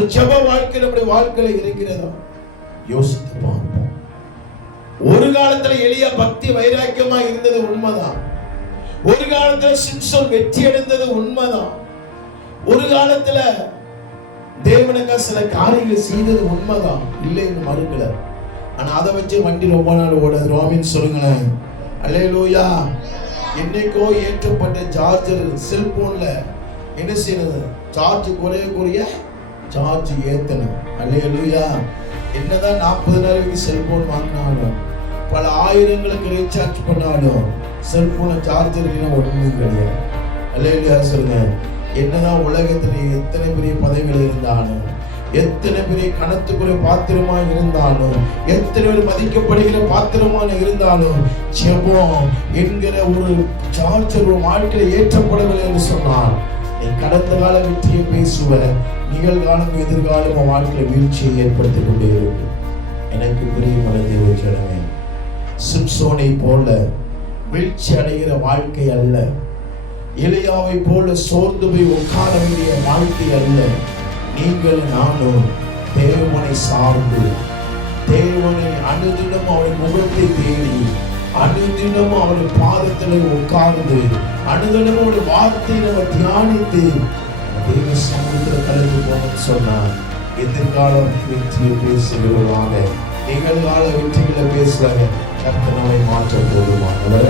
ஒரு ஜெப வாழ்க்கை நம்முடைய வாழ்க்கையில இருக்கிறதா? யோசித்து பார்ப்போம். ஒரு காலத்துல எலியா பக்தி வைராக்கியமா இருந்தது உண்மைதான். ஒரு காலத்துல சிம்சோன் வெற்றி அடைந்தது உண்மைதான். ஒரு காலத்துல தேவனுக்கு சில காரியங்கள் செய்தது உண்மைதான், இல்லைன்னு மறுக்கல. ஆனா அதை வச்சு வண்டி ரொம்ப நாள் ஓடாது. ரோமின் சொல்லுங்களேன். அல்லேலூயா. என்னைக்கோ ஏற்றப்பட்ட சார்ஜர் செல்போன்ல என்ன செய்யறது? சார்ஜ் குறைய சார்ஜ் ஏத்தணும். அல்லேலூயா. என்னதான் 40 நாளைக்கு செல்போன் வாங்கினாலும், பல ஆயிரங்களுக்கு ரீசார்ஜ் பண்ணாலும் செல்போன்ல சார்ஜர் இல்லைன்னா ஒண்ணுமே கிடையாது. அல்லேலூயா சொல்லுங்க. என்னதான் உலகத்துல எத்தனை பெரிய பதவிகள் இருந்தாலும், எத்தனை பெரிய கணத்துக்குரிய பாத்திரமா இருந்தாலும், எத்தனை பேர் மதிக்கப்படுகிற பாத்திரமா இருந்தாலும், ஜெபம் என்கிற ஒரு சார்ஜர் வாழ்க்கையில ஏற்றப்படவில்லை என்று சொன்னால், நீ கடந்த கால வெற்றியை பேசுவ, நிகழ்காலம் எதிர்காலம் வாழ்க்கையில வீழ்ச்சியை ஏற்படுத்திக் கொண்டே இருக்கு. எனக்கு பிரியமான தேவ ஜனமே, சிம்சோனை போல வீழ்ச்சி அடைகிற வாழ்க்கை அல்ல, எலியாவை போல சோர்ந்து போய் உட்கார வேண்டிய வாழ்க்கை அல்ல. நீங்கள் நானும் தேவனை சார்ந்து, தேவனை அனுதினம் அவருடைய முகத்தை தேடி, அனுதினம் அவருடைய பாதத்தில் உட்கார்ந்து, அனுதினம் அவருடைய வார்த்தையை நம்ம தியானித்து தேவ சமூகத்தில் கலந்து போகணும்னு சொன்னார். எதிர்காலம் வெற்றியை பேசுகிறவங்க, நிகழ்கால வெற்றிகளை பேசுவாங்க. கர்த்தர் நம்மை மாற்ற போதுமான